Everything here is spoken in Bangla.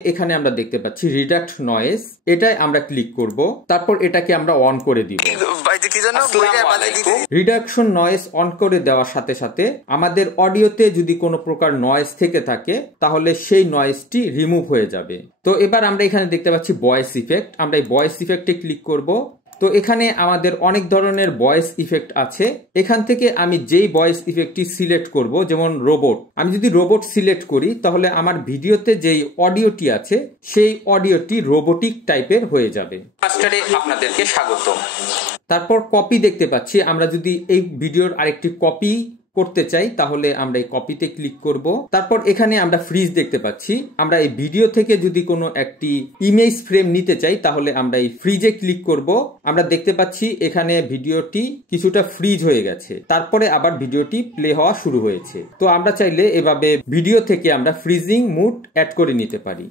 এখানে আমরা দেখতে পাচ্ছি রিডাক্ট নয়েজ, এটাই আমরা ক্লিক করব, তারপর এটাকে আমরা অন করে দিব। রিডাকশন নয়েজ অন করে দেওয়ার সাথে সাথে আমাদের অডিওতে যদি কোনো প্রকার নয়েজ থেকে থাকে তাহলে সেই নয়েজটি রিমুভ হয়ে যাবে। তো এবার আমরা এখানে দেখতে পাচ্ছি ভয়েস ইফেক্ট, আমরা এই ভয়েস ইফেক্টে ক্লিক করব। তো এখানে আমাদের অনেক ধরনের ভয়েস ইফেক্ট আছে, এখান থেকে আমি যেই ভয়েস ইফেক্টটি সিলেক্ট করব, যেমন রোবট, আমি যদি রোবট সিলেক্ট করি তাহলে আমার ভিডিওতে যেই অডিওটি আছে সেই অডিওটি রোবোটিক টাইপের হয়ে যাবে। মাস্টারে আপনাদেরকে স্বাগত। তারপর কপি দেখতে পাচ্ছি, আমরা যদি এই ভিডিওর আরেকটি কপি করতে চাই তাহলে আমরা এই কপিতে ক্লিক করব। তারপর এখানে আমরা ফ্রিজ দেখতে পাচ্ছি, আমরা এই ভিডিও থেকে যদি কোনো একটি ইমেজ ফ্রেম নিতে চাই তাহলে আমরা এই ফ্রিজে ক্লিক করব। আমরা দেখতে পাচ্ছি এখানে ভিডিওটি কিছুটা ফ্রিজ হয়ে গেছে, তারপরে আবার ভিডিওটি প্লে হওয়া শুরু হয়েছে। তো আমরা চাইলে এভাবে ভিডিও থেকে আমরা ফ্রিজিং মুড অ্যাড করে নিতে পারি।